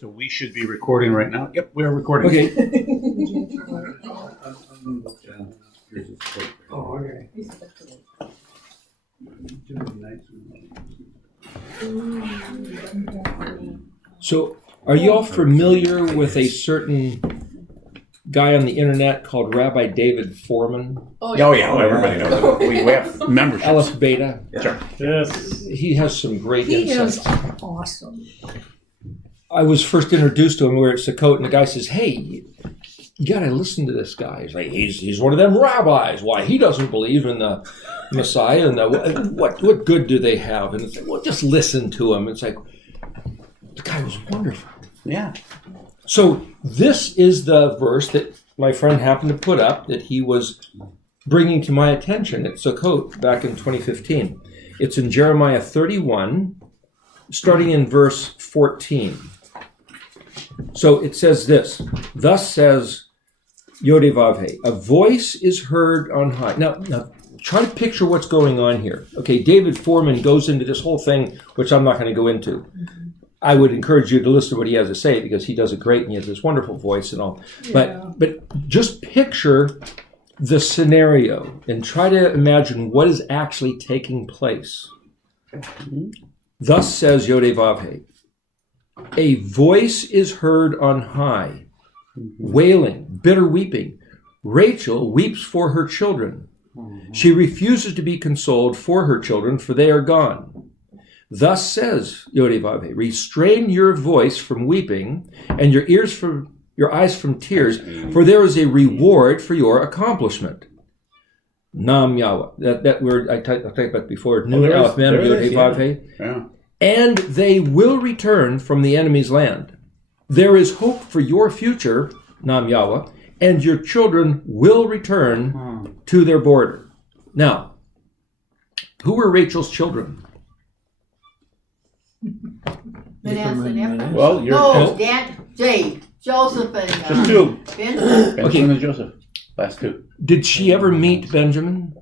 So we should be recording right now. Yep, we are recording. Okay. Oh, okay. So, are you all familiar with a certain guy on the internet called Rabbi David Foreman? Oh yeah, everybody knows. We have membership. Aleph Beta. Sure. Yes. He has some great He insights. is awesome. I was first introduced to him. We were at Sukkot, and the guy says, "Hey, you got to listen to this guy. He's like, he's one of them rabbis. Why he doesn't believe in the Messiah? And what good do they have?" And it's like, well, just listen to him. It's like the guy was wonderful. Yeah. So this is the verse that my friend happened to put up that he was bringing to my attention at Sukkot back in 2015. It's in Jeremiah 31, starting in verse 14. So it says this, "Thus says Yodevavhe, a voice is heard on high." Now, try to picture what's going on here. Okay, David Foreman goes into this whole thing, which I'm not going to go into. I would encourage you to listen to what he has to say because he does it great and he has this wonderful voice and all. Yeah. But just picture the scenario and try to imagine what is actually taking place. Thus says Yodevavhe, a voice is heard on high, wailing, bitter weeping. Rachel weeps for her children. She refuses to be consoled for her children, for they are gone. Thus says Yodevavhe, restrain your voice from weeping and your eyes from tears, for there is a reward for your accomplishment. Nam Yahweh. That word I talked about before. Nun Aleph Mem Yodevavhe. Yeah. And they will return from the enemy's land. There is hope for your future, Nam Yahweh, and your children will return to their border. Now, who were Rachel's children? Manasseh and Ephraim? Well, you're No, Joseph and just two. Benjamin? Benjamin and Joseph. Last two. Did she ever meet Benjamin?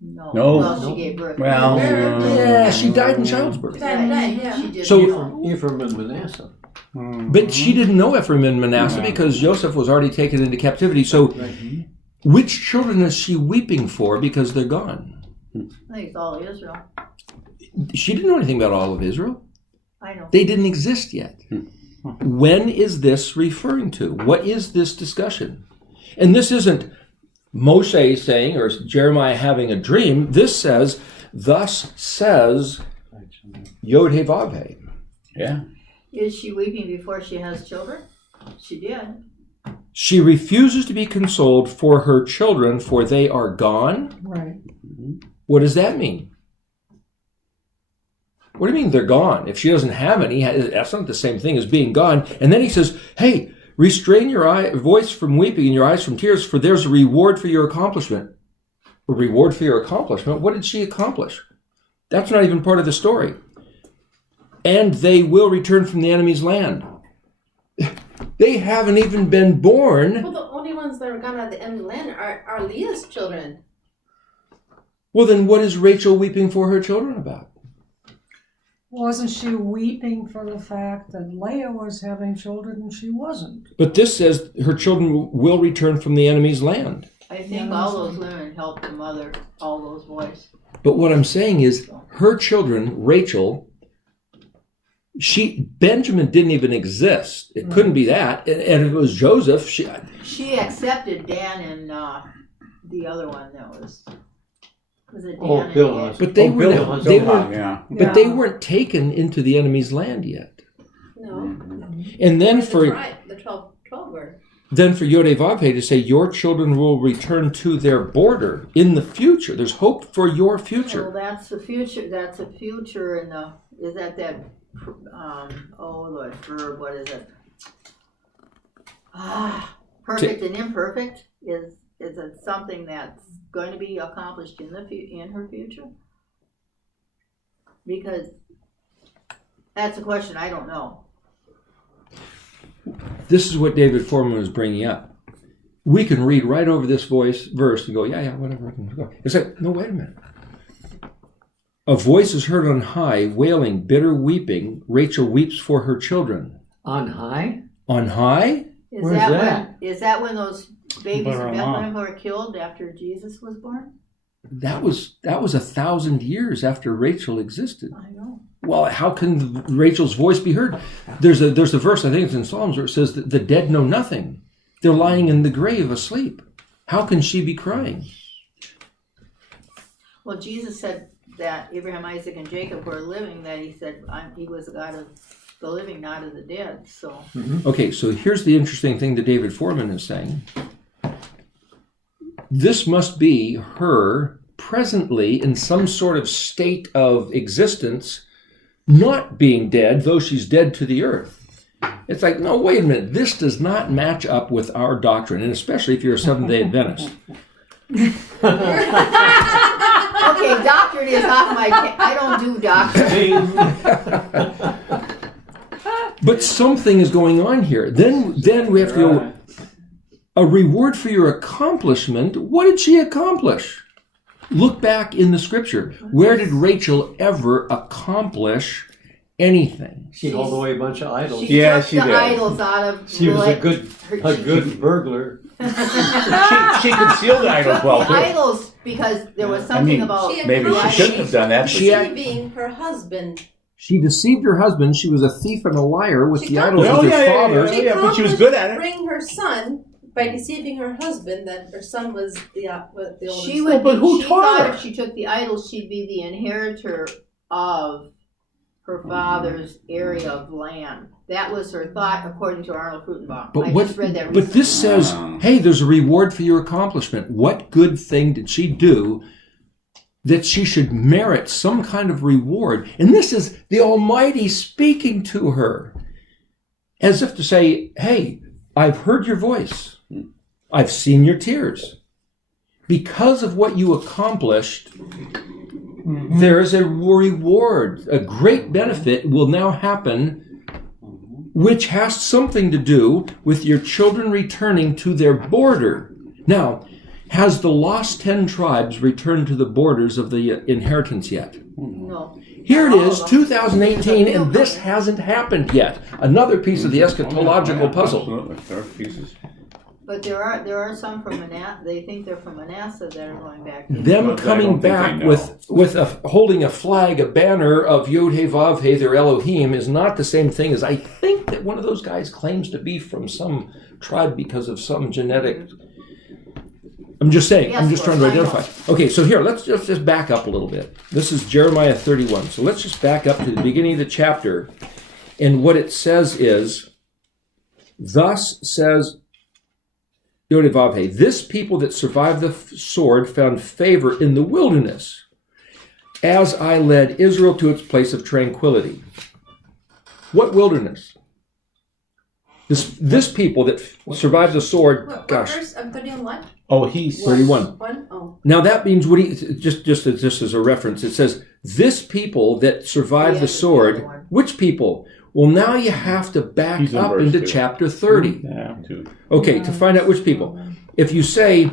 No. No. Well, she gave birth. Well, Yeah, she died in childbirth. She did. So- Ephraim and Manasseh. But she didn't know Ephraim and Manasseh because Joseph was already taken into captivity. So which children is she weeping for because they're gone? I think it's all Israel. She didn't know anything about all of Israel. I know. They didn't exist yet. When is this referring to? What is this discussion? And this isn't Moshe saying or Jeremiah having a dream. This says, thus says Yod-Heh-Vav-Heh. yeah. Is she weeping before she has children? She did. She refuses to be consoled for her children, for they are gone. Right. What does that mean? What do you mean they're gone? If she doesn't have any, that's not the same thing as being gone. And then he says, hey, restrain your voice from weeping and your eyes from tears, for there's a reward for your accomplishment. A reward for your accomplishment? What did she accomplish? That's not even part of the story. And they will return from the enemy's land. They haven't even been born. Well, the only ones that are gone out of the enemy land are Leah's children. Well, then what is Rachel weeping for her children about? Wasn't she weeping for the fact that Leah was having children and she wasn't? But this says her children will return from the enemy's land. I think all those women helped the mother, all those boys. But what I'm saying is her children, Rachel, Benjamin didn't even exist. It couldn't be that. And if it was Joseph, She accepted Dan and the other one that was it Dan and Bill. Ed? but they Yeah. they weren't taken into the enemy's land yet. No. And then The for tribe, the 12 were. Yod-Heh-Vav-Heh to say your children will return to their border in the future. There's hope for your Well, future. that's the future. That's the future in the. Is that the verb? What is it? Perfect and imperfect. Is it something that's going to be accomplished in her future? Because that's a question I don't know. This is what David Foreman was bringing up. We can read right over this verse and go, yeah, whatever. It's like, no, wait a minute. A voice is heard on high, wailing, bitter weeping. Rachel weeps for her children. On high? On high? Where's that? Is that when those babies But in her Bethlehem mom. were killed after Jesus was born? That was 1,000 years after Rachel existed. I know. Well, how can Rachel's voice be heard? There's a verse, I think it's in Psalms, where it says that the dead know nothing. They're lying in the grave asleep. How can she be crying? Well, Jesus said that Abraham, Isaac, and Jacob were living, that he said he was the God of the living, not of the dead. So Okay, so here's the interesting thing that David Foreman is saying. This must be her presently in some sort of state of existence, not being dead, though she's dead to the earth. It's like, no, wait a minute. This does not match up with our doctrine, and especially if you're a Seventh-day Adventist. okay, doctrine is off my. I don't do doctrine. But something is going on here. Then we have to go, a reward for your accomplishment. What did she accomplish? Look back in the scripture. Where did Rachel ever accomplish anything? She hauled away a bunch of idols. She Yeah, took she the did. idols out of. She was a good burglar. She concealed the idols well, the too. idols, because there was something about. She Maybe she shouldn't have done that. But Deceiving her husband. She deceived her husband. She was a thief and a liar with She the accomplished- idols of her Oh, yeah, father. yeah, yeah, but she was good at it. Bring her son by deceiving her husband that her son was the oldest. She son. would. but who she taught thought her? if she took the idols, she'd be the inheritor of her father's area of land. That was her thought, according to Arnold Fruitenbaum. But I what? just read that But this recently. says, hey, there's a reward for your accomplishment. What good thing did she do that she should merit some kind of reward? And this is the Almighty speaking to her, as if to say, hey, I've heard your voice. I've seen your tears. Because of what you accomplished, there is a reward. A great benefit will now happen, which has something to do with your children returning to their border. Now, has the lost 10 tribes returned to the borders of the inheritance yet? No. Here it is, All of them. 2018, and this hasn't happened yet. Another piece of the eschatological puzzle. Absolutely. There are pieces. But there are some from Manasseh. They think they're from Manasseh that are going back. Them But I coming don't think back they know. with holding a flag, a banner of Yod He Vav He, their Elohim, is not the same thing as I think that one of those guys claims to be from some tribe because of some genetic. I'm just saying. Yes, I'm just trying to I know. identify. Okay, so here let's just back up a little bit. This is Jeremiah 31. So let's just back up to the beginning of the chapter, and what it says is, "Thus says Yod He Vav He, this people that survived the sword found favor in the wilderness, as I led Israel to its place of tranquility." What wilderness? This people that survived the sword, What gosh, verse? I'm 31. Oh, he's 31. 1? Oh. Now that means just as a reference, it says, this people that survived the Yeah, sword, the other one. which people? Well, now you have to back He's in up verse into 2. chapter 30. Yeah, too. Okay, to find out which people. If you say,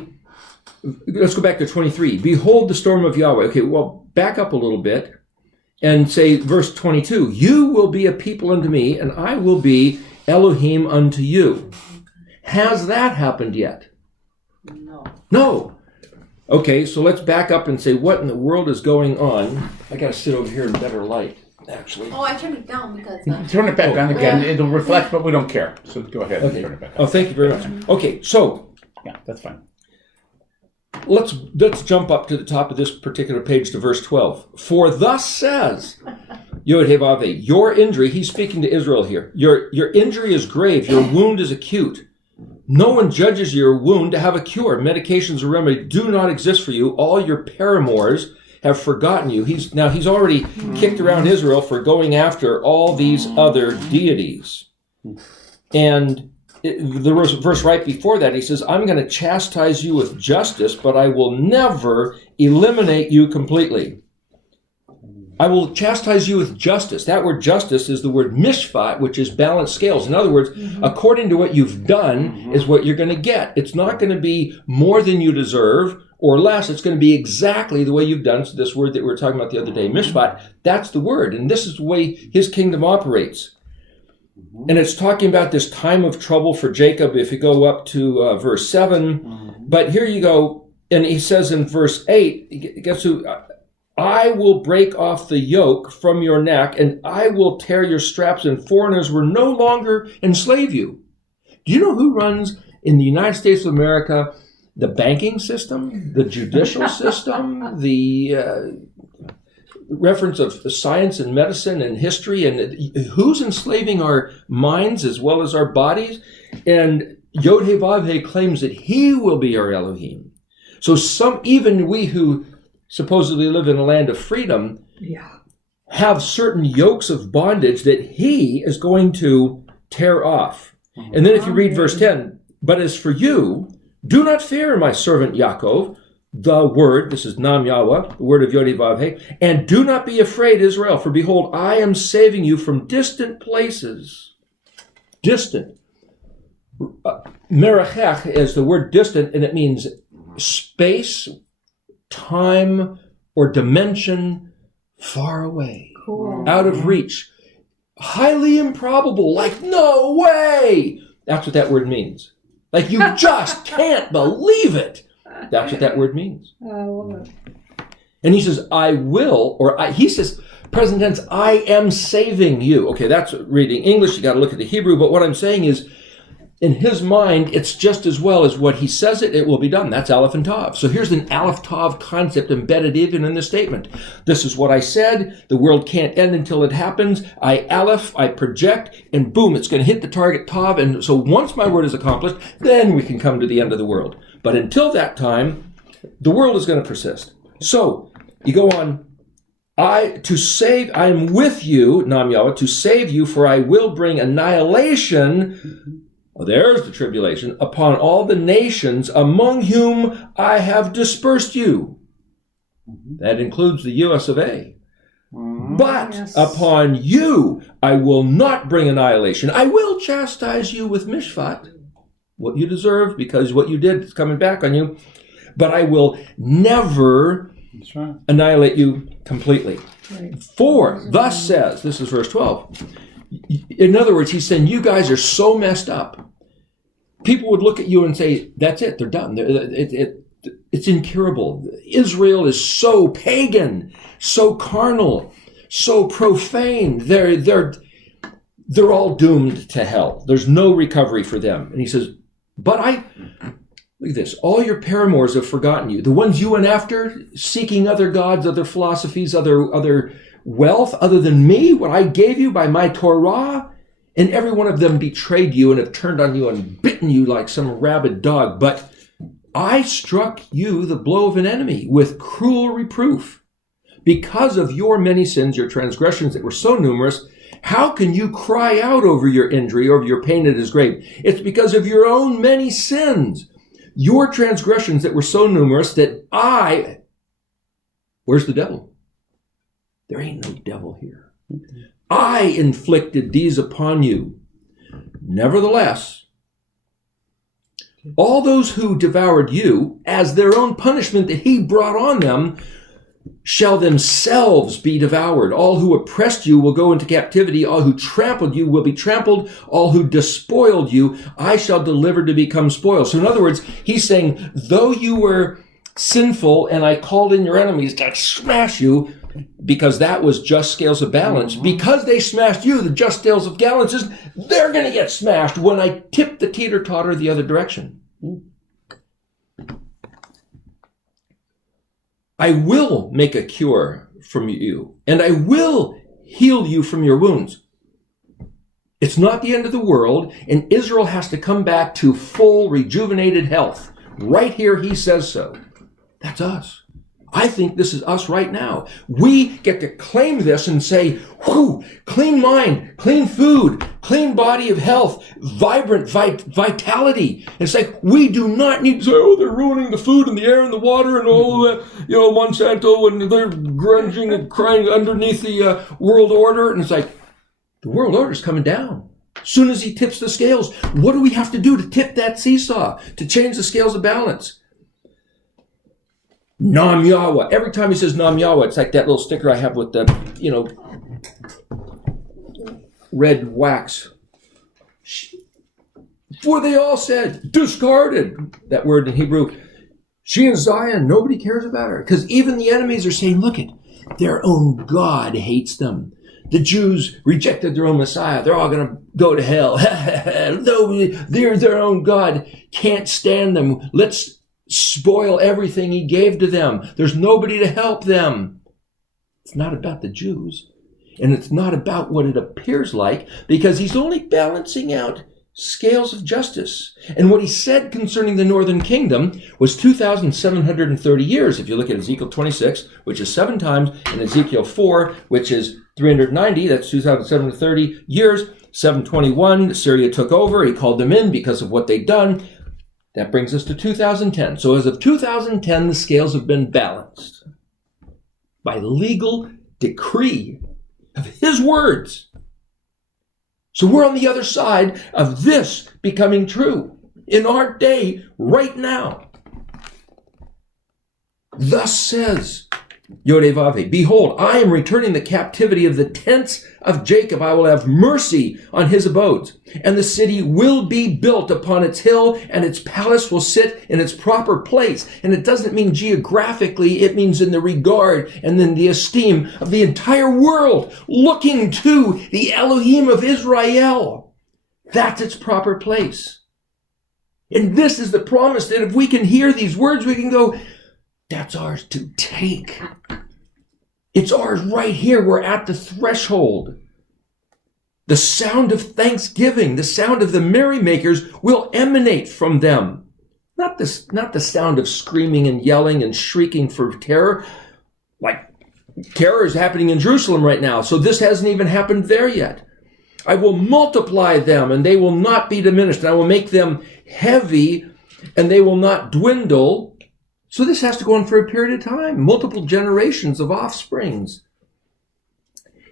let's go back to 23. Behold the storm of Yahweh. Okay, well, back up a little bit and say verse 22. You will be a people unto me, and I will be Elohim unto you. Has that happened yet? No. No. Okay, so let's back up and say, what in the world is going on? I got to sit over here in better light, actually. Oh, I turned it down because. Turn it back on again. It'll reflect, but we don't care. So go ahead and Okay. turn it back Oh, on. thank you very much. Okay, so Yeah, that's fine. let's jump up to the top of this particular page to verse 12. For thus says Yod He Vav He, your injury, he's speaking to Israel here. Your injury is grave, your wound is acute. No one judges your wound to have a cure. Medications or remedy do not exist for you. All your paramours have forgotten you. He's already kicked around Israel for going after all these other deities. And there was a verse right before that. He says, I'm going to chastise you with justice, but I will never eliminate you completely. I will chastise you with justice. That word justice is the word mishpat, which is balanced scales. In other words, according to what you've done is what you're going to get. It's not going to be more than you deserve or less. It's going to be exactly the way you've done. So this word that we were talking about the other day, mishpat, that's the word. And this is the way his kingdom operates. And it's talking about this time of trouble for Jacob if you go up to verse 7. But here you go, and he says in verse 8, guess who? I will break off the yoke from your neck, and I will tear your straps, and foreigners will no longer enslave you. Do you know who runs in the United States of America the banking system, the judicial system, the reference of science and medicine and history, and who's enslaving our minds as well as our bodies? And Yod-Heh-Vav-Heh claims that he will be our Elohim. So even we who supposedly live in a land of freedom have certain yokes of bondage that he is going to tear off. And then if you read verse 10, but as for you, do not fear my servant Yaakov, the word, this is Nam Yahweh, the word of Yod-Heh-Vav-Heh, and do not be afraid, Israel, for behold, I am saving you from distant places. Distant. Merachech is the word distant, and it means space, time, or dimension far away, out of reach, highly improbable, like no way. That's what that word means. Like you just can't believe it. That's what that word means. I love it. And he says, he says, present tense, I am saving you. Okay, that's reading English. You got to look at the Hebrew. But what I'm saying is, in his mind, it's just as well as what he says it will be done. That's Aleph and Tav. So here's an Aleph Tav concept embedded even in the statement. This is what I said. The world can't end until it happens. I project, and boom, it's going to hit the target Tav. And so once my word is accomplished, then we can come to the end of the world. But until that time, the world is going to persist. So you go on. I am with you, Nam Yahweh, to save you, for I will bring annihilation. Well, there's the tribulation upon all the nations among whom I have dispersed you. That includes the US of A. But upon you I will not bring annihilation. I will chastise you with mishpat, what you deserve, because what you did is coming back on you. But I will never annihilate you completely. Right. For thus says, this is verse 12. In other words, he's saying, you guys are so messed up. People would look at you and say, that's it, they're done. It's incurable. Israel is so pagan, so carnal, so profane. They're all doomed to hell. There's no recovery for them. And he says, look at this, all your paramours have forgotten you. The ones you went after, seeking other gods, other philosophies, other wealth, other than me, what I gave you by my Torah, and every one of them betrayed you and have turned on you and bitten you like some rabid dog. But I struck you the blow of an enemy with cruel reproof. Because of your many sins, your transgressions that were so numerous, how can you cry out over your injury, over your pain that is great? It's because of your own many sins. Your transgressions that were so numerous that where's the devil? There ain't no devil here. I inflicted these upon you. Nevertheless, all those who devoured you, as their own punishment that he brought on them, shall themselves be devoured. All who oppressed you will go into captivity. All who trampled you will be trampled. All who despoiled you, I shall deliver to become spoil. So in other words, he's saying, though you were sinful and I called in your enemies to smash you, because that was just scales of balance. Because they smashed you, the just scales of balances, they're going to get smashed when I tip the teeter-totter the other direction. I will make a cure from you, and I will heal you from your wounds. It's not the end of the world, and Israel has to come back to full, rejuvenated health. Right here, he says so. That's us. I think this is us right now. We get to claim this and say, whew, clean mind, clean food, clean body of health, vibrant vitality. It's like we do not need to say, oh, they're ruining the food and the air and the water and all that, Monsanto, and they're grunging and crying underneath the world order. And it's like, the world order is coming down. As soon as he tips the scales, what do we have to do to tip that seesaw, to change the scales of balance? Nam Yahweh. Every time he says Nam Yahweh, it's like that little sticker I have with the, red wax For they all said, discarded. That word in Hebrew, she is Zion, nobody cares about her. Because even the enemies are saying, look at, their own God hates them. The Jews rejected their own Messiah. They're all going to go to hell. They're their own God. Can't stand them. Let's spoil everything he gave to them. There's nobody to help them. It's not about the Jews. And it's not about what it appears like, because he's only balancing out scales of justice. And what he said concerning the northern kingdom was 2,730 years. If you look at Ezekiel 26, which is 7 times, and Ezekiel 4, which is 390, that's 2,730 years. 721, Syria took over. He called them in because of what they'd done. That brings us to 2010. So as of 2010, the scales have been balanced by legal decree of his words. So we're on the other side of this becoming true in our day right now. Thus says Yod-Heh-Vav-Heh, behold, I am returning the captivity of the tents of Jacob. I will have mercy on his abodes, and the city will be built upon its hill, and its palace will sit in its proper place. And it doesn't mean geographically, it means in the regard and in the esteem of the entire world, looking to the Elohim of Israel. That's its proper place. And this is the promise that if we can hear these words, we can go, that's ours to take. It's ours right here. We're at the threshold. The sound of thanksgiving, the sound of the merrymakers will emanate from them. Not the sound of screaming and yelling and shrieking for terror. Like terror is happening in Jerusalem right now, so this hasn't even happened there yet. I will multiply them, and they will not be diminished. And I will make them heavy, and they will not dwindle. So this has to go on for a period of time, multiple generations of offsprings.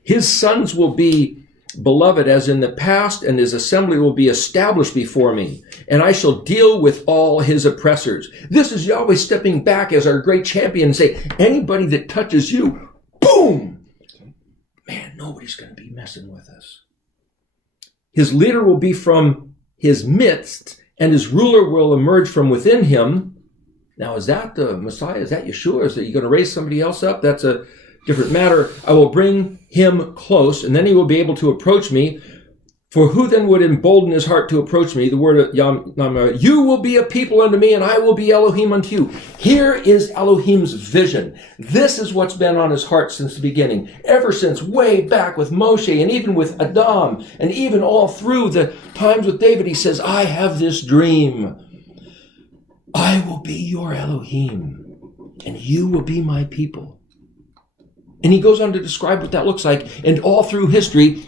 His sons will be beloved as in the past, and his assembly will be established before me, and I shall deal with all his oppressors. This is Yahweh stepping back as our great champion and say, anybody that touches you, boom! Man, nobody's going to be messing with us. His leader will be from his midst, and his ruler will emerge from within him. Now, is that the Messiah? Is that Yeshua? Is that you going to raise somebody else up? That's a different matter. I will bring him close, and then he will be able to approach me. For who then would embolden his heart to approach me? The word of Yahweh, you will be a people unto me, and I will be Elohim unto you. Here is Elohim's vision. This is what's been on his heart since the beginning, ever since way back with Moshe, and even with Adam, and even all through the times with David. He says, I have this dream. I will be your Elohim, and you will be my people. And he goes on to describe what that looks like. And all through history,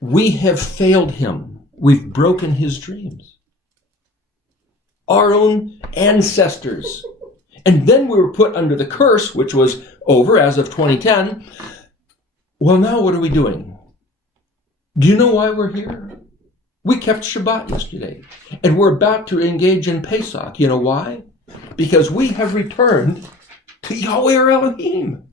we have failed him. We've broken his dreams. Our own ancestors. And then we were put under the curse, which was over as of 2010. Well, now what are we doing? Do you know why we're here? We kept Shabbat yesterday, and we're about to engage in Pesach. You know why? Because we have returned to Yahweh or Elohim.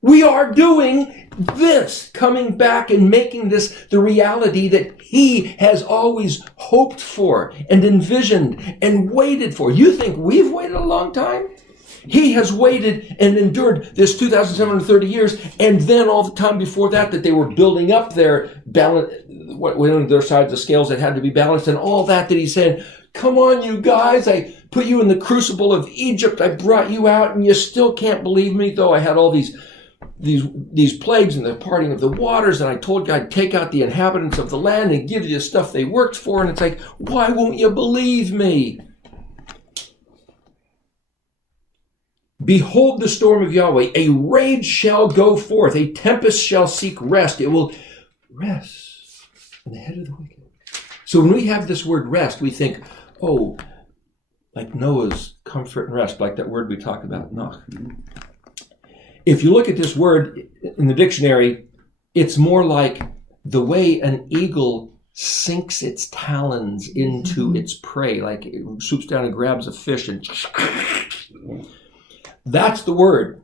We are doing this, coming back and making this the reality that he has always hoped for and envisioned and waited for. You think we've waited a long time? He has waited and endured this 2,730 years, and then all the time before that they were building up their balance, their sides of scales that had to be balanced, and all that he's saying, come on, you guys, I put you in the crucible of Egypt, I brought you out, and you still can't believe me, though I had all these plagues and the parting of the waters, and I told you I'd take out the inhabitants of the land and give you the stuff they worked for, and it's like, why won't you believe me? Behold the storm of Yahweh, a rage shall go forth, a tempest shall seek rest. It will rest on the head of the wicked. So when we have this word rest, we think, oh, like Noah's comfort and rest, like that word we talked about, Noch. If you look at this word in the dictionary, it's more like the way an eagle sinks its talons into its prey, like it swoops down and grabs a fish and... That's the word.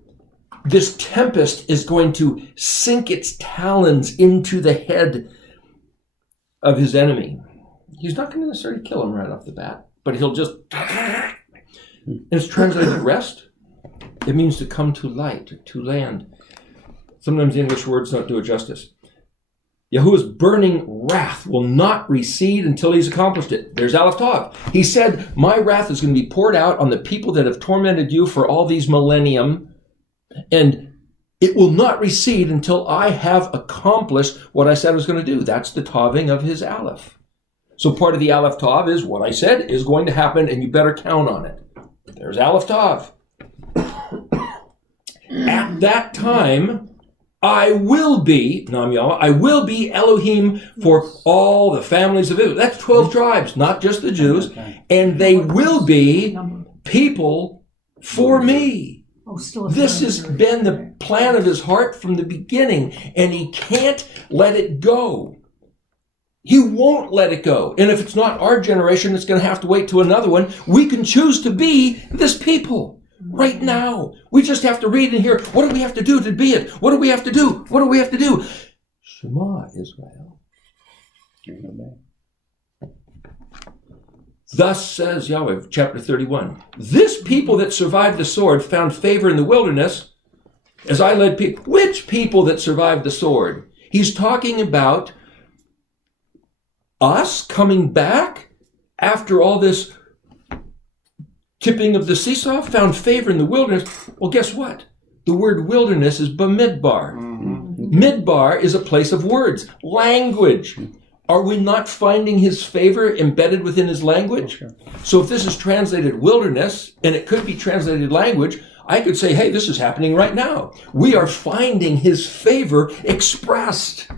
This tempest is going to sink its talons into the head of his enemy. He's not going to necessarily kill him right off the bat, but he'll just... And it's translated rest. It means to come to light, to land. Sometimes the English words don't do it justice. Yahuwah's burning wrath will not recede until he's accomplished it. There's Aleph Tav. He said, my wrath is going to be poured out on the people that have tormented you for all these millennium, and it will not recede until I have accomplished what I said I was going to do. That's the Taving of his Aleph. So part of the Aleph Tav is what I said is going to happen, and you better count on it. There's Aleph Tav. At that time, I will be, Nam Yahweh, I will be Elohim for all the families of Israel. That's 12 tribes, not just the Jews. And they will be people for me. This has been the plan of his heart from the beginning, and he can't let it go. He won't let it go. And if it's not our generation, it's going to have to wait to another one. We can choose to be this people. Right now. We just have to read and hear, what do we have to do to be it? What do we have to do? What do we have to do? Shema Israel. Thus says Yahweh, chapter 31. This people that survived the sword found favor in the wilderness as I led people. Which people that survived the sword? He's talking about us coming back after all this tipping of the seesaw, found favor in the wilderness. Well, guess what? The word wilderness is Bamidbar. Midbar is a place of words, language. Are we not finding his favor embedded within his language? So if this is translated wilderness, and it could be translated language, I could say, hey, this is happening right now. We are finding his favor expressed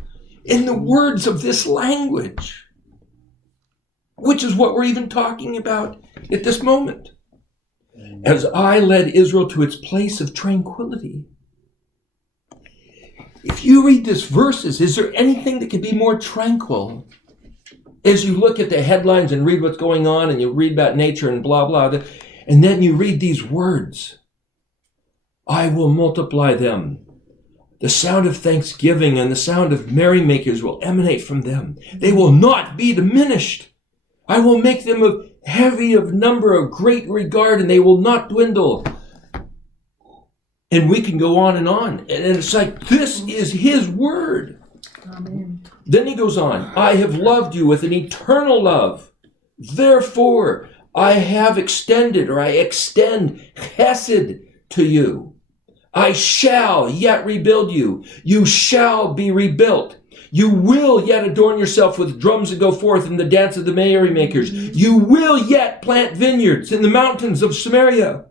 in the words of this language, which is what we're even talking about at this moment. As I led Israel to its place of tranquility. If you read these verses, is there anything that could be more tranquil? As you look at the headlines and read what's going on, and you read about nature and blah, blah, and then you read these words. I will multiply them. The sound of thanksgiving and the sound of merrymakers will emanate from them. They will not be diminished. I will make them of heavy of number, of great regard, and they will not dwindle. And we can go on. And it's like, this is his word. Amen. Then he goes on, I have loved you with an eternal love. Therefore, I have extended, or I extend chesed to you. I shall yet rebuild you. You shall be rebuilt. You will yet adorn yourself with drums that go forth in the dance of the merrymakers. You will yet plant vineyards in the mountains of Samaria.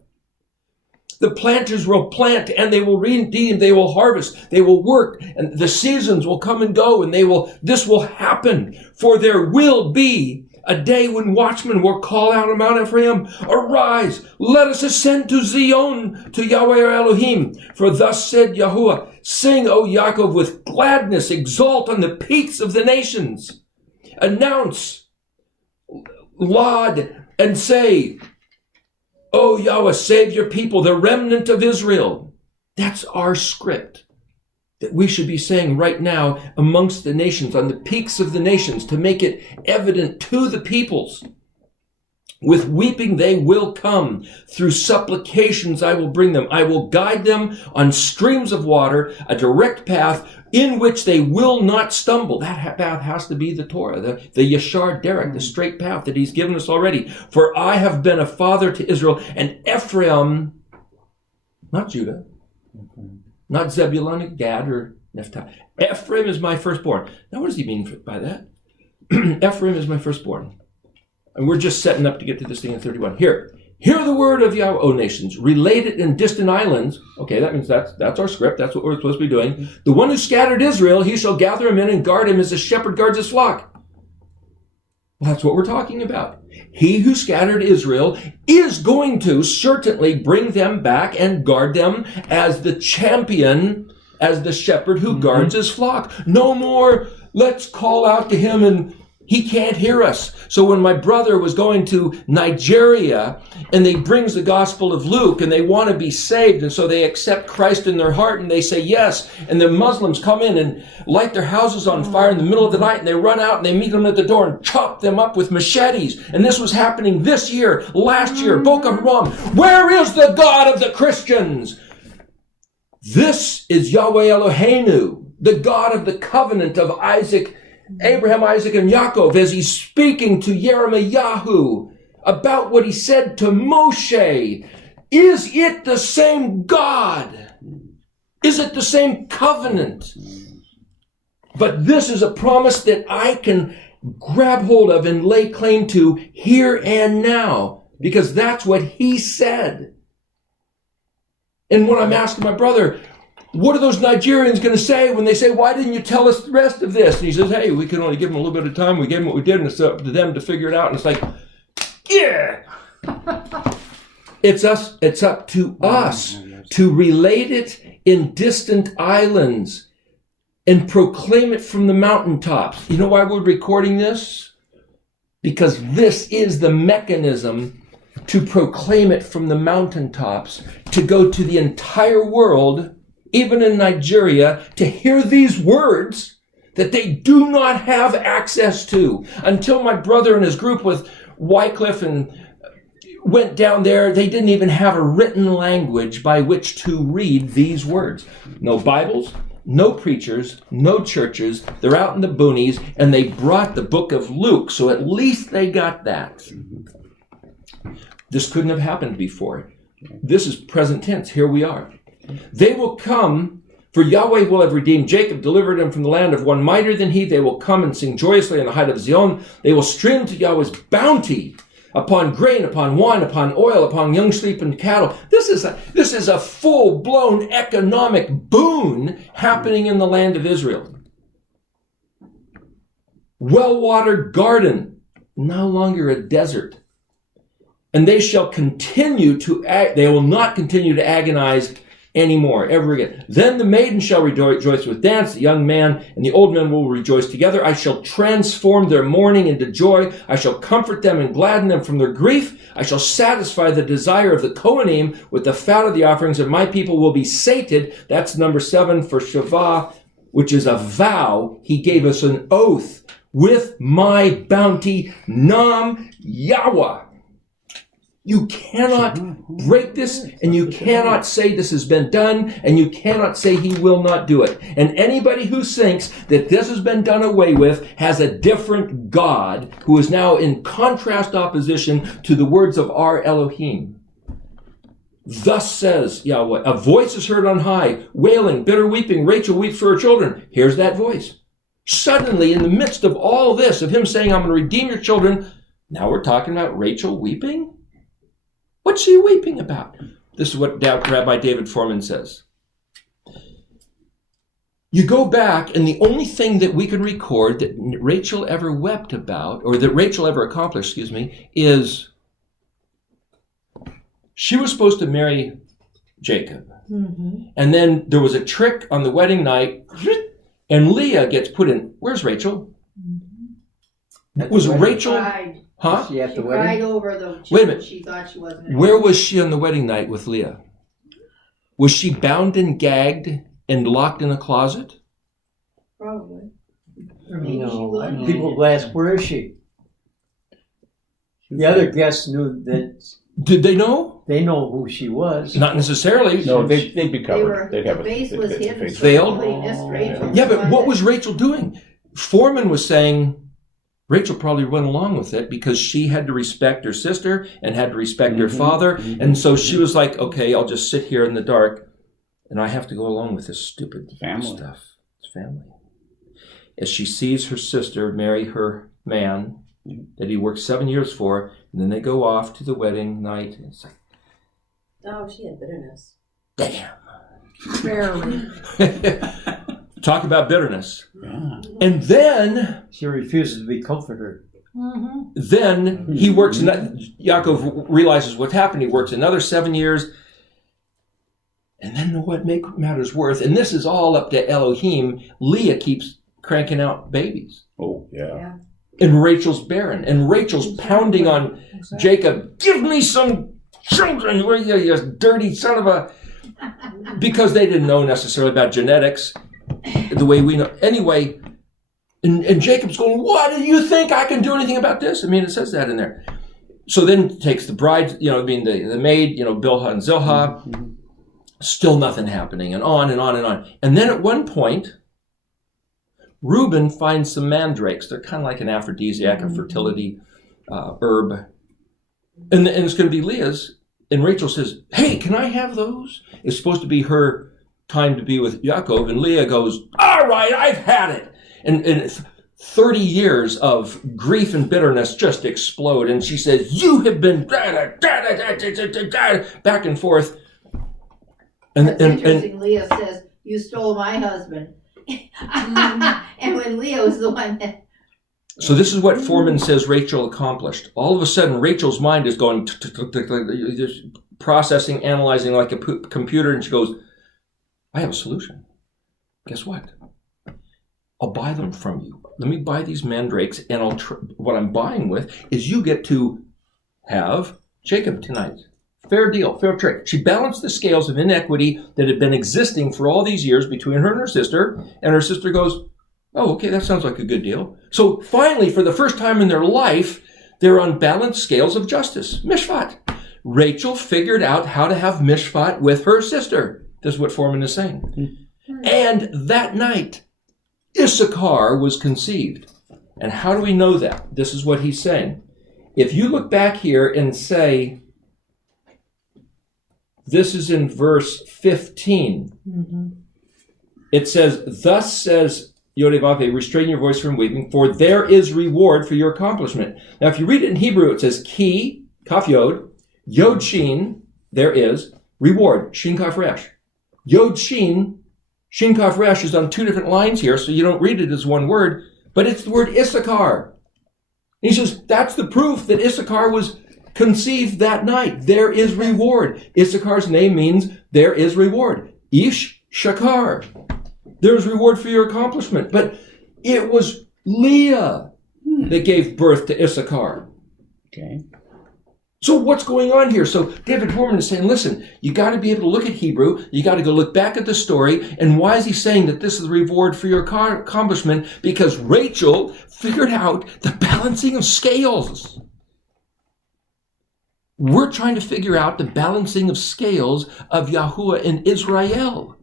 The planters will plant and they will redeem, they will harvest, they will work, and the seasons will come and go, and this will happen. For there will be a day when watchmen will call out on Mount Ephraim, arise, let us ascend to Zion, to Yahweh our Elohim. For thus said Yahuwah, sing, O Yaakov, with gladness, exalt on the peaks of the nations. Announce, laud, and say, O Yahweh, save your people, the remnant of Israel. That's our script that we should be saying right now amongst the nations, on the peaks of the nations, to make it evident to the peoples. With weeping they will come. Through supplications I will bring them. I will guide them on streams of water, a direct path in which they will not stumble. That path has to be the Torah, the Yashar Derek, the straight path that he's given us already. For I have been a father to Israel, and Ephraim, not Judah, not Zebulun, Gad, or Naphtali. Ephraim is my firstborn. Now what does he mean by that? Ephraim is my firstborn. And we're just setting up to get to this thing in 31. Hear the word of Yahweh, O nations, related in distant islands. Okay, that means that's our script. That's what we're supposed to be doing. The one who scattered Israel, he shall gather him in and guard him as a shepherd guards his flock. Well, that's what we're talking about. He who scattered Israel is going to certainly bring them back and guard them as the champion, as the shepherd who guards his flock. No more, let's call out to him and He can't hear us. So when my brother was going to Nigeria and they brings the Gospel of Luke and they want to be saved, and so they accept Christ in their heart and they say yes, and the Muslims come in and light their houses on fire in the middle of the night, and they run out and they meet them at the door and chop them up with machetes. And this was happening this year, last year, Boko Haram. Where is the God of the Christians? This is Yahweh Eloheinu, the God of the covenant of Abraham, Isaac, and Yaakov, as he's speaking to Yirmiyahu about what he said to Moshe. Is it the same God? Is it the same covenant? But this is a promise that I can grab hold of and lay claim to here and now, because that's what he said. And when I'm asking my brother, what are those Nigerians going to say when they say, why didn't you tell us the rest of this? And he says, hey, we can only give them a little bit of time. We gave them what we did, and it's up to them to figure it out. And it's like, yeah. It's up to us to relate it in distant islands and proclaim it from the mountaintops. You know why we're recording this? Because this is the mechanism to proclaim it from the mountaintops, to go to the entire world, even in Nigeria, to hear these words that they do not have access to. Until my brother and his group with Wycliffe and went down there, they didn't even have a written language by which to read these words. No Bibles, no preachers, no churches. They're out in the boonies, and they brought the book of Luke, so at least they got that. This couldn't have happened before. This is present tense. Here we are. They will come, for Yahweh will have redeemed Jacob, delivered him from the land of one mightier than he. They will come and sing joyously on the height of Zion. They will stream to Yahweh's bounty upon grain, upon wine, upon oil, upon young sheep and cattle. This is a full-blown economic boon happening in the land of Israel. Well-watered garden, no longer a desert. And they shall continue they will not continue to agonize anymore, ever again. Then the maiden shall rejoice with dance, the young man and the old man will rejoice together. I shall transform their mourning into joy. I shall comfort them and gladden them from their grief. I shall satisfy the desire of the Kohanim with the fat of the offerings, and my people will be sated. That's number 7 for Shavah, which is a vow. He gave us an oath. With my bounty, Nam Yahweh. You cannot break this, and you cannot say this has been done, and you cannot say he will not do it. And anybody who thinks that this has been done away with has a different God who is now in contrast opposition to the words of our Elohim. Thus says Yahweh, a voice is heard on high, wailing, bitter weeping, Rachel weeps for her children. Here's that voice. Suddenly, in the midst of all this, of him saying, I'm going to redeem your children, now we're talking about Rachel weeping? What's she weeping about? This is what Rabbi David Foreman says. You go back, and the only thing that we can record that Rachel ever wept about, or that Rachel ever accomplished, is she was supposed to marry Jacob. Mm-hmm. And then there was a trick on the wedding night, and Leah gets put in. Where's Rachel? Mm-hmm. Was Rachel... Cried. Huh? She at the Cried wedding? over the Wait a minute. She thought she wasn't. Where was she on the wedding night with Leah? Was she bound and gagged and locked in a closet? Probably. Or maybe she No, was. people ask, where is she? The other guests knew that Did they know? they know who she was. Not necessarily. No, they'd be They covered. were, They'd have the base was hidden. face. so Veiled? nobody missed Rachel. Yeah, but what was Rachel doing? Foreman was saying Rachel probably went along with it because she had to respect her sister and had to respect her father. And so she was like, okay, I'll just sit here in the dark and I have to go along with this stupid Family. stuff. It's family. As she sees her sister marry her man that he worked 7 years for, and then they go off to the wedding night. And it's like, Oh, she had bitterness. damn. Barely. Talk about bitterness. Yeah. And then She refuses to be comforted. Mm-hmm. he works, Yaakov realizes what happened. He works another 7 years. And then what make matters worse, and this is all up to Elohim, Leah keeps cranking out babies. Oh, yeah. And Rachel's barren. And Rachel's pounding on Jacob, give me some children, you dirty son of a... Because they didn't know necessarily about genetics the way we know. Anyway, and Jacob's going, what, do you think I can do anything about this? I mean, it says that in there. So then takes the bride, the maid, Bilhah and Zilhah. Mm-hmm. Still nothing happening, and on and on and on. And then at one point, Reuben finds some mandrakes. They're kind of like an aphrodisiac, a fertility herb. And it's going to be Leah's. And Rachel says, hey, can I have those? It's supposed to be her time to be with Yaakov. And Leah goes, all right, I've had it. And 30 years of grief and bitterness just explode. And she says, you have been back and forth. That's interesting. Leah says, you stole my husband. And when Leah was the one that... So this is what Foreman says Rachel accomplished. All of a sudden, Rachel's mind is going processing, analyzing like a computer, and she goes, I have a solution. Guess what? I'll buy them from you. Let me buy these mandrakes, and what I'm buying with is you get to have Jacob tonight. Fair deal, fair trade. She balanced the scales of inequity that had been existing for all these years between her and her sister goes, oh, okay, that sounds like a good deal. So finally, for the first time in their life, they're on balanced scales of justice. Mishpat. Rachel figured out how to have mishpat with her sister. This is what Foreman is saying. Mm-hmm. And that night, Issachar was conceived. And how do we know that? This is what he's saying. If you look back here and say, this is in verse 15. Mm-hmm. It says, thus says Yodevave, restrain your voice from weeping, for there is reward for your accomplishment. Now, if you read it in Hebrew, it says ki, kaf yod, yod shin, there is, reward, shin kaf resh. Yod shin kaf resh is on two different lines here, so you don't read it as one word, but it's the word Issachar. And he says, that's the proof that Issachar was conceived that night. There is reward. Issachar's name means there is reward. Ish Shakar. There is reward for your accomplishment. But it was Leah that gave birth to Issachar. Okay. So what's going on here? So David Foreman is saying, listen, you got to be able to look at Hebrew. You got to go look back at the story. And why is he saying that this is the reward for your accomplishment? Because Rachel figured out the balancing of scales. We're trying to figure out the balancing of scales of Yahuwah in Israel.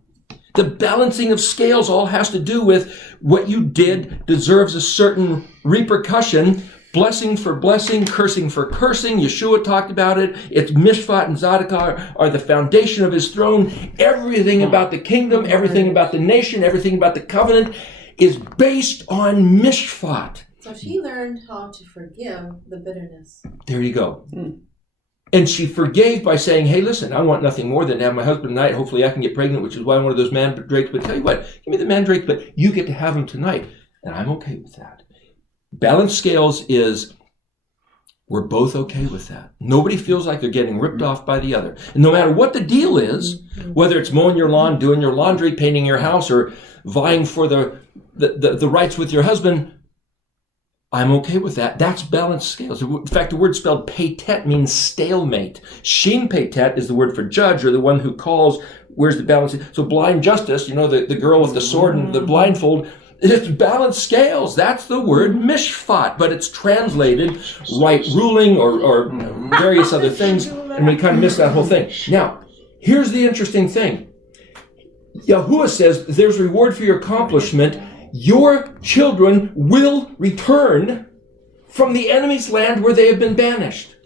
The balancing of scales all has to do with what you did deserves a certain repercussion. Blessing for blessing, cursing for cursing. Yeshua talked about it. It's Mishpat and Zadok are the foundation of his throne. Everything about the kingdom, everything about the nation, everything about the covenant is based on Mishpat. So she learned how to forgive the bitterness. There you go. And she forgave by saying, hey, listen, I want nothing more than to have my husband tonight. Hopefully I can get pregnant, which is why I wanted those mandrakes. But tell you what, give me the mandrakes, but you get to have them tonight. And I'm okay with that. Balanced scales is, we're both okay with that. Nobody feels like they're getting ripped off by the other. And no matter what the deal is, whether it's mowing your lawn, doing your laundry, painting your house, or vying for the rights with your husband, I'm okay with that. That's balanced scales. In fact, the word spelled peitet means stalemate. Shin peitet is the word for judge, or the one who calls, where's the balance? So blind justice, the girl with the sword and the blindfold, it's balanced scales. That's the word mishpat, but it's translated right ruling or various other things, and we kind of miss that whole thing. Now, here's the interesting thing. Yahuwah says there's reward for your accomplishment. Your children will return from the enemy's land where they have been banished.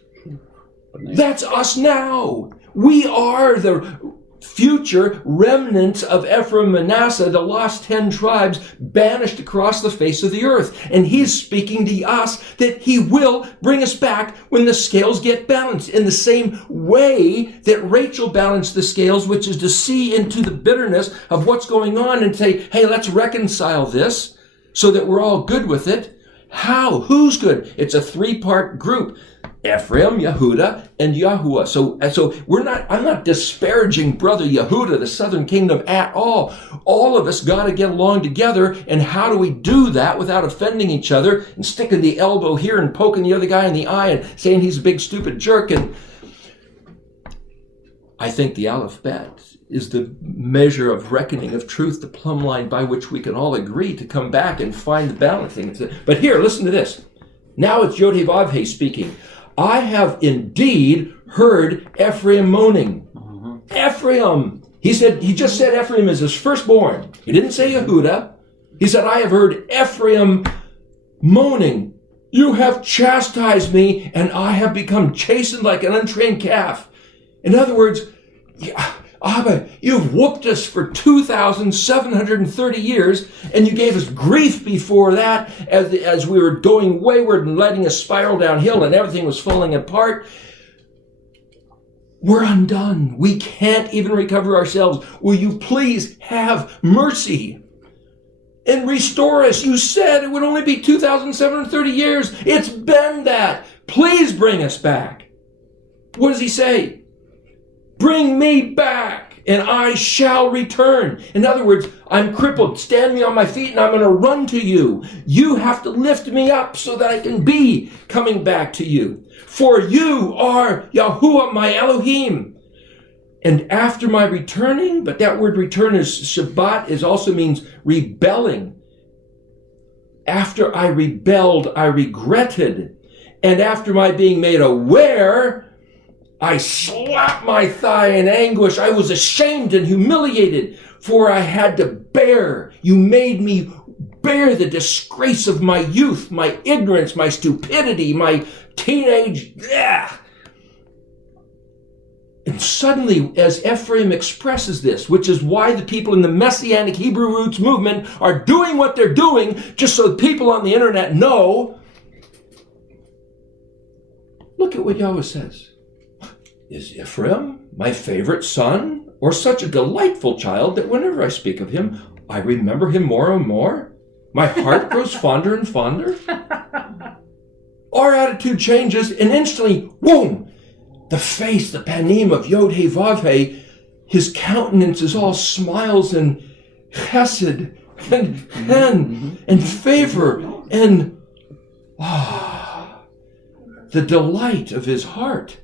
That's us now. We are the future remnants of Ephraim, Manasseh, the lost 10 tribes banished across the face of the earth. And he's speaking to us that he will bring us back when the scales get balanced in the same way that Rachel balanced the scales, which is to see into the bitterness of what's going on and say, hey, let's reconcile this so that we're all good with it. How? Who's good? It's a three-part group. Ephraim, Yehuda, and Yahuwah. So I'm not disparaging brother Yehuda, the southern kingdom, at all. All of us got to get along together. And how do we do that without offending each other and sticking the elbow here and poking the other guy in the eye and saying he's a big stupid jerk? And I think the Aleph Bet is the measure of reckoning of truth, the plumb line by which we can all agree to come back and find the balancing. But here, listen to this. Now it's Yod-Heh-Vav-Heh speaking. I have indeed heard Ephraim moaning. Ephraim. He just said Ephraim is his firstborn. He didn't say Yehuda. He said, I have heard Ephraim moaning. You have chastised me, and I have become chastened like an untrained calf. In other words, Abba, you've whooped us for 2,730 years, and you gave us grief before that as we were going wayward and letting us spiral downhill and everything was falling apart. We're undone. We can't even recover ourselves. Will you please have mercy and restore us? You said it would only be 2,730 years. It's been that. Please bring us back. What does he say? Bring me back, and I shall return. In other words, I'm crippled. Stand me on my feet, and I'm going to run to you. You have to lift me up so that I can be coming back to you. For you are Yahuwah, my Elohim. And after my returning, but that word return is Shabbat, also means rebelling. After I rebelled, I regretted. And after my being made aware, I slapped my thigh in anguish. I was ashamed and humiliated, for I had to bear. You made me bear the disgrace of my youth, my ignorance, my stupidity, my teenage. And suddenly, as Ephraim expresses this, which is why the people in the Messianic Hebrew Roots movement are doing what they're doing, just so people on the internet know, look at what Yahweh says. Is Ephraim my favorite son, or such a delightful child that whenever I speak of him, I remember him more and more? My heart grows fonder and fonder? Our attitude changes, and instantly, boom, the face, the panim of Yod-Heh-Vav-Heh, his countenance is all smiles and chesed and favor and the delight of his heart.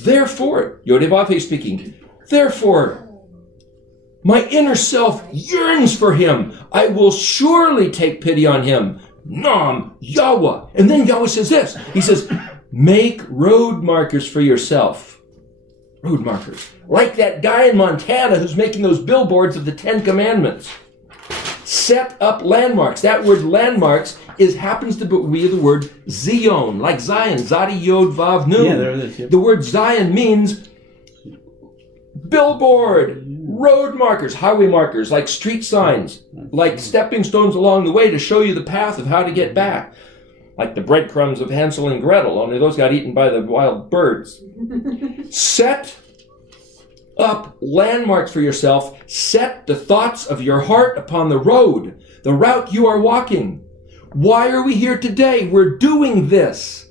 Therefore, Yod-Heh-Vav-Heh speaking, therefore, my inner self yearns for him. I will surely take pity on him. Nam, Yahweh. And then Yahweh says this. He says, make road markers for yourself. Road markers. Like that guy in Montana who's making those billboards of the 10 Commandments. Set up landmarks. That word landmarks happens to be the word Zion, like Zion, Zadi Yod Vav Nun. Yeah, there it is. Yep. The word Zion means billboard, road markers, highway markers, like street signs, like stepping stones along the way to show you the path of how to get back. Like the breadcrumbs of Hansel and Gretel, only those got eaten by the wild birds. Set up landmarks for yourself. Set the thoughts of your heart upon the road, the route you are walking. Why are we here today? We're doing this.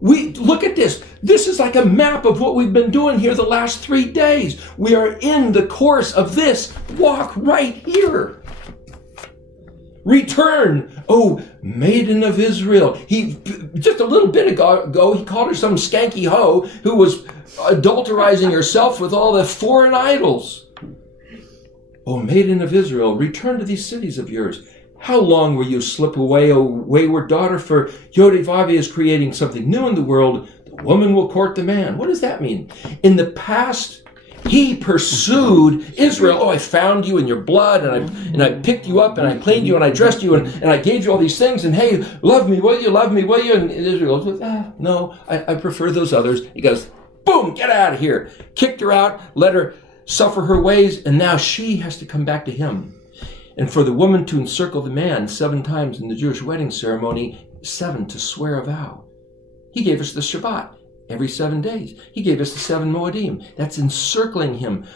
Look at this. This is like a map of what we've been doing here the last 3 days. We are in the course of this walk right here. Return, oh, maiden of Israel. Just a little bit ago, he called her some skanky hoe who was adulterizing herself with all the foreign idols. Oh, maiden of Israel, return to these cities of yours. How long will you slip away, O wayward daughter? For Yod-Heh-Vav-Heh is creating something new in the world. The woman will court the man. What does that mean? In the past, he pursued Israel. Oh, I found you in your blood, and I picked you up, and I cleaned you, and I dressed you, and I gave you all these things, and hey, love me, will you? Love me, will you? And Israel goes, no, I prefer those others. He goes, boom, get out of here. Kicked her out, let her suffer her ways, and now she has to come back to him. And for the woman to encircle the man 7 times in the Jewish wedding ceremony, 7 to swear a vow. He gave us the Shabbat every 7 days. He gave us the 7 Moedim. That's encircling him.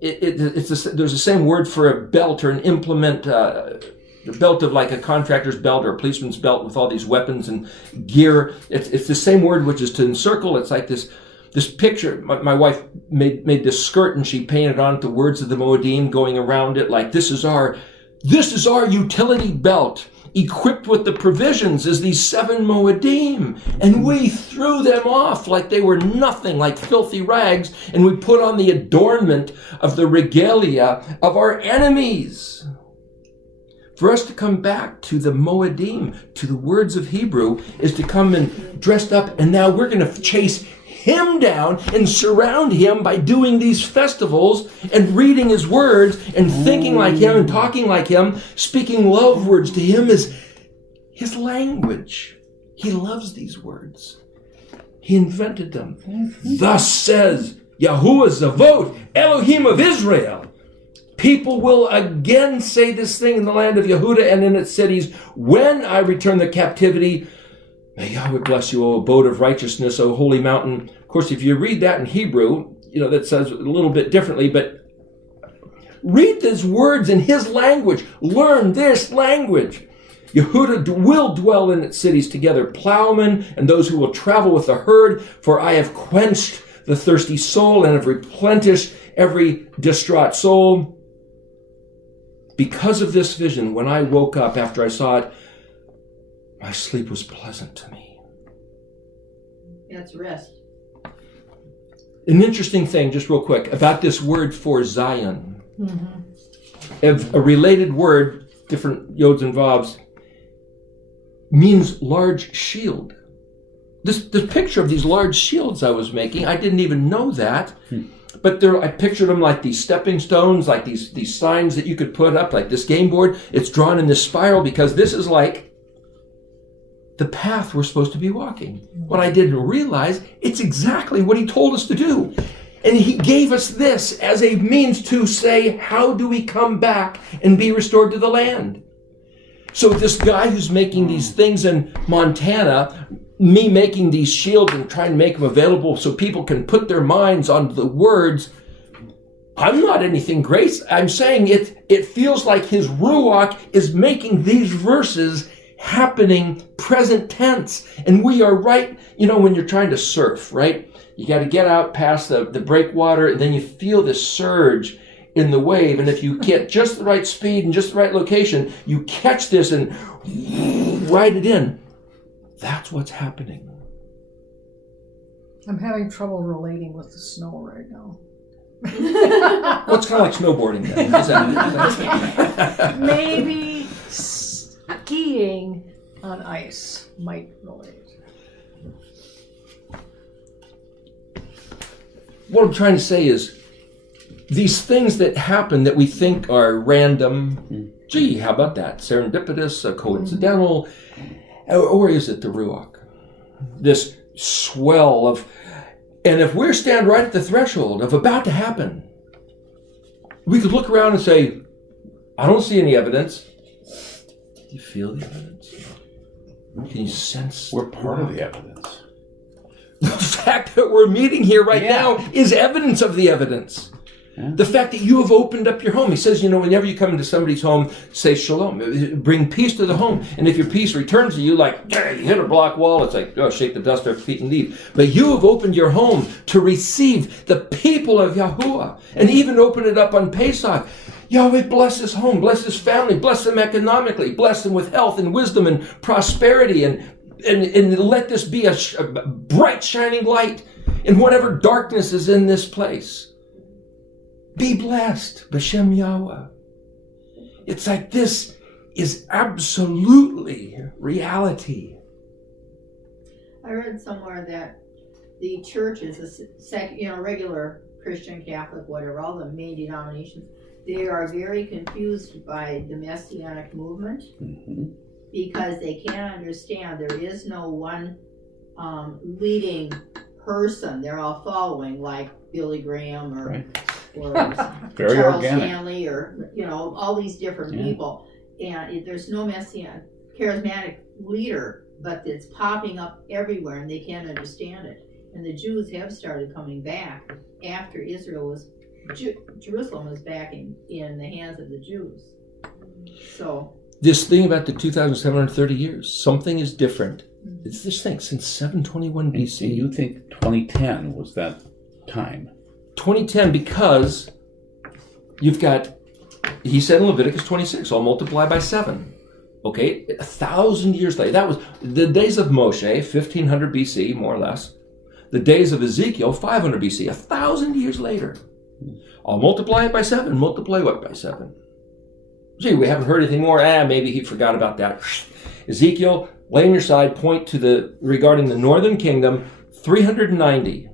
There's the same word for a belt or an implement the belt of like a contractor's belt or a policeman's belt with all these weapons and gear. It's the same word, which is to encircle. It's like this picture. My wife made this skirt and she painted on it the words of the Moedim going around it, like this is our utility belt. Equipped with the provisions is these 7 Moedim, and we threw them off like they were nothing, like filthy rags, and we put on the adornment of the regalia of our enemies. For us to come back to the Moedim, to the words of Hebrew, is to come and dressed up, and now we're going to chase him down and surround him by doing these festivals and reading his words and thinking like him and talking like him, speaking love words to him as his language. He loves these words. He invented them. Thus says Yahuwah Zavot, Elohim of Israel. People will again say this thing in the land of Yehuda and in its cities when I return the captivity. May Yahweh bless you, O abode of righteousness, O holy mountain. Of course, if you read that in Hebrew, that says a little bit differently, but read these words in his language. Learn this language. Yehuda will dwell in its cities together, plowmen and those who will travel with the herd, for I have quenched the thirsty soul and have replenished every distraught soul. Because of this vision, when I woke up after I saw it, my sleep was pleasant to me. That's rest. An interesting thing, just real quick, about this word for Zion. A related word, different yods and vavs, means large shield. This picture of these large shields I was making, I didn't even know that. But I pictured them like these stepping stones, like these signs that you could put up, like this game board. It's drawn in this spiral because this is like the path we're supposed to be walking. What I didn't realize, it's exactly what he told us to do. And he gave us this as a means to say, how do we come back and be restored to the land? So this guy who's making these things in Montana, me making these shields and trying to make them available so people can put their minds on the words, I'm not anything great. I'm saying it feels like his Ruach is making these verses happening present tense. And we are right, when you're trying to surf, right? You got to get out past the breakwater, and then you feel this surge in the wave. And if you get just the right speed and just the right location, you catch this and ride it in. That's what's happening. I'm having trouble relating with the snow right now. Well, it's kind of like snowboarding then, isn't it? Maybe skiing on ice might relate. What I'm trying to say is, these things that happen that we think are random, gee, how about that? Serendipitous, coincidental, or is it the Ruach? This swell of, and if we're stand right at the threshold of about to happen, we could look around and say, I don't see any evidence. Do you feel the evidence? Can you sense? We're part of the evidence. The fact that we're meeting here right now is evidence of the evidence. Yeah. The fact that you have opened up your home. He says, whenever you come into somebody's home, say shalom. Bring peace to the home. And if your peace returns to you like, you hit a block wall, it's like, shake the dust off your feet and leave. But you have opened your home to receive the people of Yahuwah. And even open it up on Pesach. Yahweh bless his home, bless his family, bless them economically, bless them with health and wisdom and prosperity, and let this be a bright shining light in whatever darkness is in this place. Be blessed, B'Shem Yahweh. It's like this is absolutely reality. I read somewhere that the churches, regular Christian, Catholic, whatever, all the main denominations, they are very confused by the Messianic movement because they can't understand there is no one leading person. They're all following, like Billy Graham or Very Charles organic. Stanley or all these different people. And there's no Messianic charismatic leader, but it's popping up everywhere and they can't understand it. And the Jews have started coming back after Jerusalem was back in the hands of the Jews. So this thing about the 2,730 years, something is different. It's this thing since 721 And BC. you think 2010 was that time? 2010, because you've got, he said in Leviticus 26, I'll multiply by 7. Okay, 1,000 years later. That was the days of Moshe, 1500 BC, more or less. The days of Ezekiel, 500 BC, 1,000 years later. I'll multiply it by 7. Multiply what by 7? Gee, we haven't heard anything more. Maybe he forgot about that. Ezekiel, lay on your side, point to regarding the northern kingdom, 390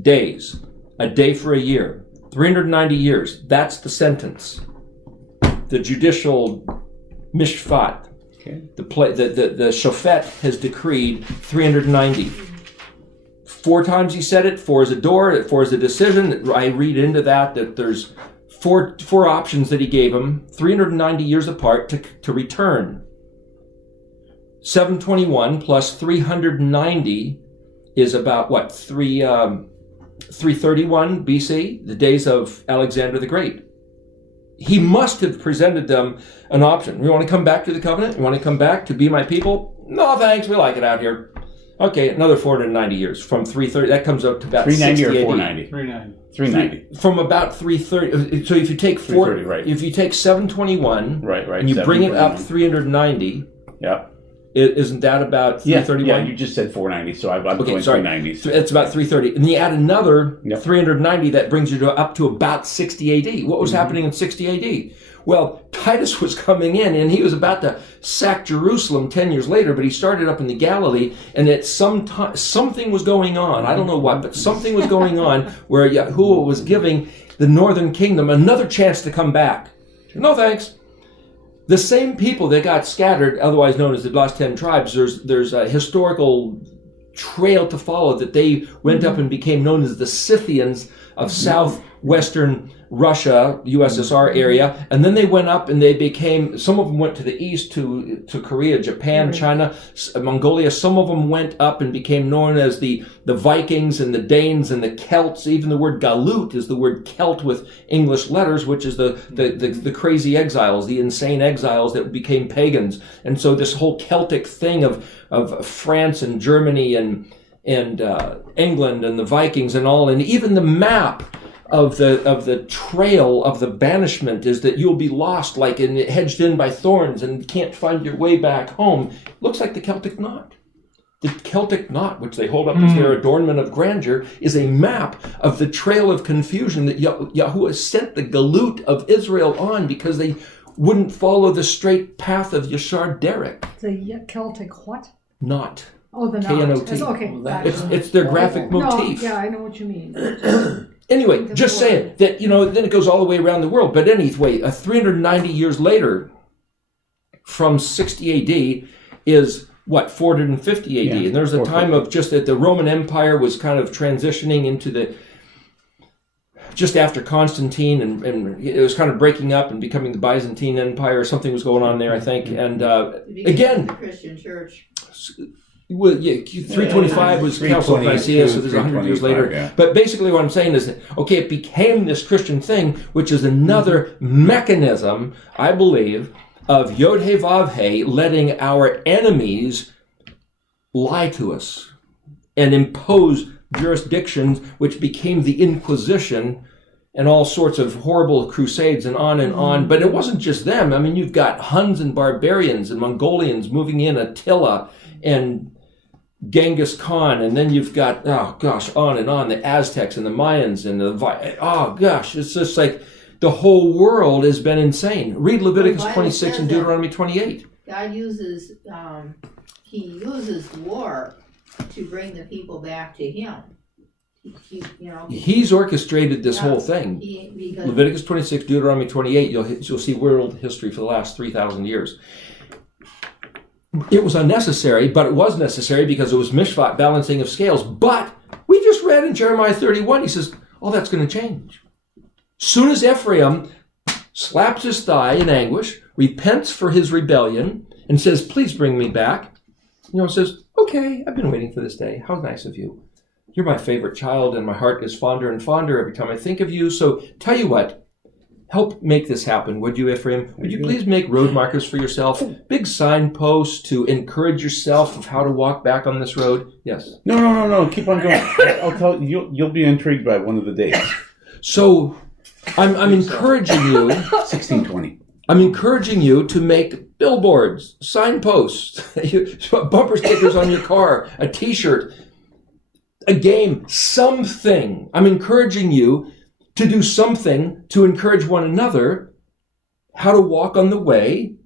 days, a day for a year. 390 years, that's the sentence. The judicial mishpat, Okay. the shofet has decreed 390. 4 times he said it. 4 is a door. 4 is a decision. I read into that there's four options that he gave him, 390 years apart to return. 721 plus 390 is about what? 331 BC, the days of Alexander the Great. He must have presented them an option. You want to come back to the covenant? You want to come back to be my people? No, thanks. We like it out here. Okay, another 490 years from 330. That comes out to about 390 or 60 AD. 490? 390. 390. From about 330. So if you take 330, right. if you take 721, Right. and you bring it up 390, Yeah. isn't that about 331? Yeah, you just said 490, so I'm going 390. It's about 330. And you add another Yep. 390, that brings you up to about 60 AD. What was happening in 60 AD? Well, Titus was coming in, and he was about to sack Jerusalem 10 years later, but he started up in the Galilee, and at something was going on. I don't know what, but something was going on where Yahuwah was giving the northern kingdom another chance to come back. No thanks. The same people that got scattered, otherwise known as the last 10 tribes, there's a historical trail to follow that they went up and became known as the Scythians of southwestern Russia, USSR area, and then they went up and they became, some of them went to the east to Korea, Japan, China, Mongolia. Some of them went up and became known as the Vikings and the Danes and the Celts. Even the word galut is the word Celt with English letters, which is the crazy exiles, the insane exiles that became pagans. And so this whole Celtic thing of France and Germany and England and the Vikings and all, and even the map of the trail of the banishment is that you'll be lost, like hedged in by thorns, and can't find your way back home. Looks like the Celtic knot. The Celtic knot, which they hold up as their adornment of grandeur, is a map of the trail of confusion that Yahuwah sent the galut of Israel on because they wouldn't follow the straight path of Yashar Derek. The Celtic what? Knot. Oh, the K-N-O-T. knot. Okay, gotcha. It's their graphic motif. No, yeah, I know what you mean. Anyway, just saying that, then it goes all the way around the world. But anyway, 390 years later, from 60 AD, is what, 450 AD. Yeah, and there's a time of just that the Roman Empire was kind of transitioning into just after Constantine, and it was kind of breaking up and becoming the Byzantine Empire, or something was going on there, I think. And again, the Christian church. Well, 325 was Council of Nicaea, so there's 100 years later. Yeah. But basically what I'm saying is that, okay, it became this Christian thing, which is another mechanism, I believe, of Yod-He Vav-He letting our enemies lie to us and impose jurisdictions, which became the Inquisition and all sorts of horrible crusades and on and on. But it wasn't just them. I mean, you've got Huns and barbarians and Mongolians moving in, Attila and Genghis Khan, and then you've got, on and on, the Aztecs and the Mayans and it's just like the whole world has been insane. Read Leviticus 26 and Deuteronomy 28. God uses, he uses war to bring the people back to him. He's orchestrated this whole thing. Because Leviticus 26, Deuteronomy 28, you'll see world history for the last 3,000 years. It was unnecessary, but it was necessary because it was mishpat, balancing of scales. But we just read in Jeremiah 31, he says, that's going to change. Soon as Ephraim slaps his thigh in anguish, repents for his rebellion, and says, please bring me back, says, okay, I've been waiting for this day. How nice of you. You're my favorite child, and my heart is fonder and fonder every time I think of you. So tell you what, help make this happen, would you, Ephraim? Would you please make road markers for yourself? Big signposts to encourage yourself of how to walk back on this road? Yes. No. Keep on going. I'll tell you. You'll be intrigued by one of the dates. So, I'm encouraging you. 1620. I'm encouraging you to make billboards, signposts, bumper stickers on your car, a T-shirt, a game, something. I'm encouraging you to do something to encourage one another how to walk on the way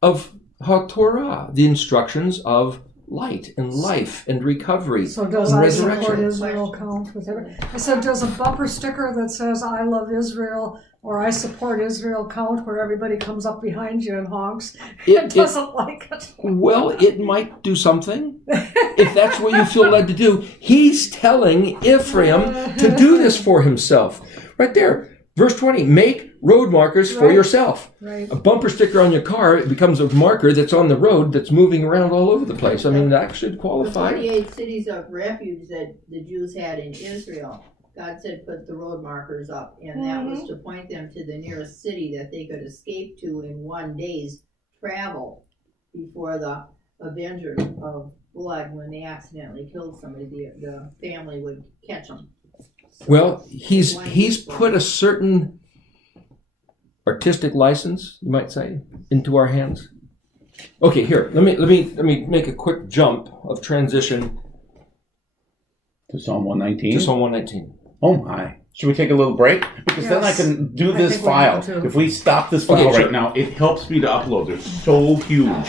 of HaTorah, the instructions of light and life and recovery So does and I support resurrection. Israel count with it? I said, does a bumper sticker that says I love Israel or I support Israel count where everybody comes up behind you and honks? It doesn't like it. Well, it might do something if that's what you feel led to do. He's telling Ephraim to do this for himself. Right there. Verse 20, make road markers for Right. yourself. Right. A bumper sticker on your car, it becomes a marker that's on the road that's moving around all over the place. I mean, that should The qualify. 48 cities of refuge that the Jews had in Israel, God said put the road markers up, and that was to point them to the nearest city that they could escape to in one day's travel before the Avengers of Blood, when they accidentally killed somebody, the family would catch them. Well, he's put a certain artistic license, you might say, into our hands. Okay, here, let me make a quick jump of transition To Psalm 119. to Psalm 119. Oh my. Should we take a little break? Because then I Yes. can do I this think we file. need to. If we stop this file Okay, sure. right now, it helps me to upload. They're so huge.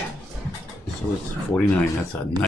So it's 49. That's a nice.